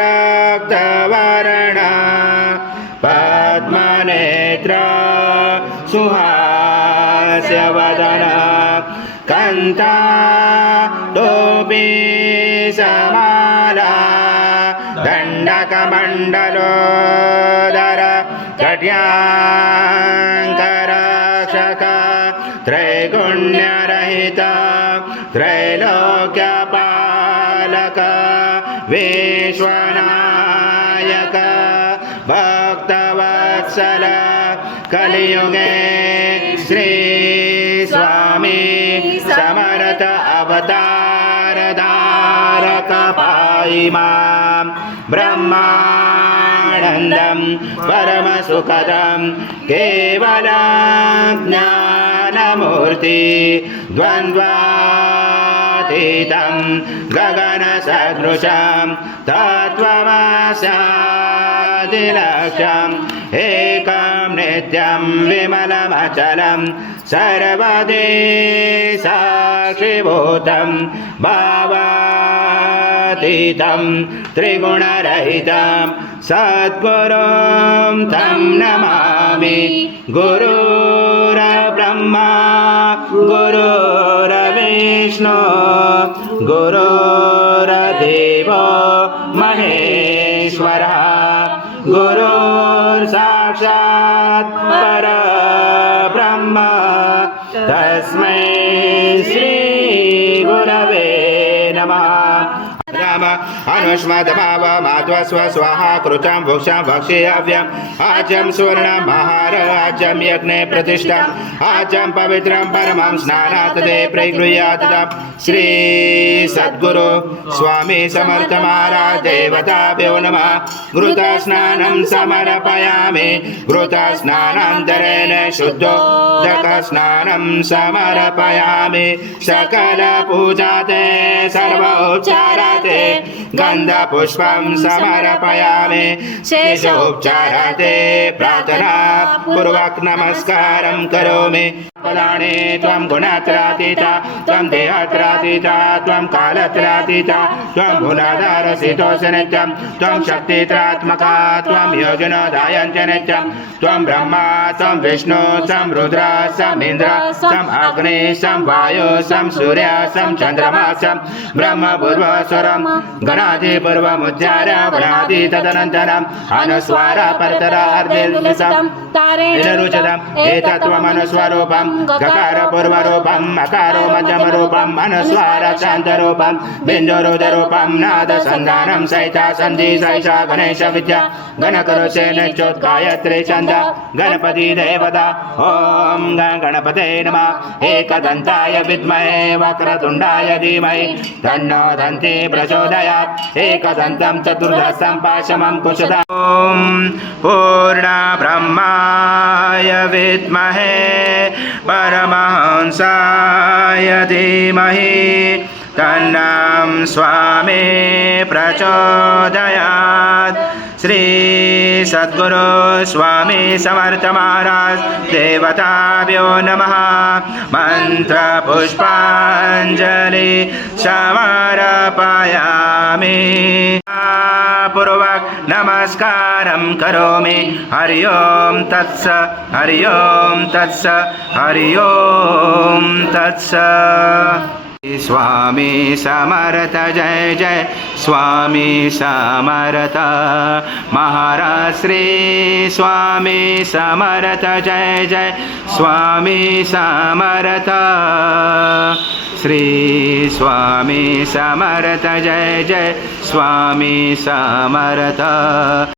रक्तवर्णा पद्मनेत्रा सुहास्यवदना कन्ताटोपी समाला दण्डकमण्डलोदर कट्याङ्करक्षक त्रैगुण्यरहित त्रैलोक्यपालक विश्वनायक भक्तवत्सल कलियुगे श्री स्वामी समर्थ अवतार धारक पाहि मां ब्रह्मानन्दं परमसुखदं केवलं ज्ञानमूर्ति द्वन्द्वातीतं गगनसदृशं तत्त्वमस्यादिलक्ष्यम् एकं नित्यं विमलमचलं सर्वदि साक्षिभूतं भावातीतं त्रिगुणरहितं सद्गुरुं तं नमामि गुरुर्ब्रह्मा गुरुर्विष्णु गुरुर्देवो महेश्वरः गुरुर्साक्षात् परब्रह्म तस्मै श्री गुरवे नमः। राम अनुष्मदभाव माध्वस्व स्वाहा कृतं भुक्षं भक्षेयव्यम् आज्यं सुवर्णं महाराज्यं यज्ञे प्रतिष्ठम् आज्यं पवित्रं परमं स्नानात् ते प्रगृह्यात् श्री सद्गुरु स्वामी समर्थ महाराज देवताभ्यो नमः। घृतस्नानं समर्पयामि घृतस्नानान्तरेण शुद्धोदकस्नानं समर्पयामि सकल पूजाते सर्वोपचाराते गन्धपुष्पं समर्पयामि शेषोपचाराते प्रार्थना पूर्वक नमस्कारं करोमि। फलानि त्वं गुणत्रयातीता त्वं देहत्रयातीता त्वं कालत्रयातीता त्वं भूलाधारसितोऽसि नित्यं त्वं शक्तित्रयात्मका त्वं योगिनोदयञ्च नित्यं त्वं ब्रह्मा त्वं विष्णु त्वं रुद्र त्वं इन्द्र त्वं अग्नि त्वं वायु त्वं सूर्य त्वं चन्द्रमा त्वं ब्रह्म पूर्वस्वरं गणादिपूर्वमुच्चार्य गणादि तदनन्तरम् अनुस्वार परतरार्धेर्लितं तारेणरुचितम् एतत्त्वमनुस्वरूपं गकार पूर्वरूपं मकारो मध्यमरूपं अनुस्वार शान्तरूपं बिन्दुरुदरूपं नाद संधानं सहिता सन्धि सहिता गणेश विद्या गणकरोषेण चोत्गायत्री छन्द गणपति देवता ॐ गणपते नमः। एकदन्ताय विद्महे वक्रतुण्डाय धीमहि तन्नो दन्ती प्रचोदयात् एकदन्तं चतुर्दशं पाशमं कुशदा ॐ पूर्णब्रह्माय विद्महे परमहंसाय धीमहि तन्नं स्वामी प्रचोदयात्। श्री सद्गुरु स्वामी समर्थ महाराज देवताभ्यो नमः। मंत्र पुष्पांजलि समर्पयामि पूर्वक नमस्कारं करोमि। हरि ओम तत्स हरि ओम तत्स हरि ओम तत्स। स्वामी समर्थ जय जय स्वामी समर्थ महाराज श्री स्वामी समर्थ जय जय स्वामी समर्थ श्री स्वामी समर्थ जय जय स्वामी समर्थ।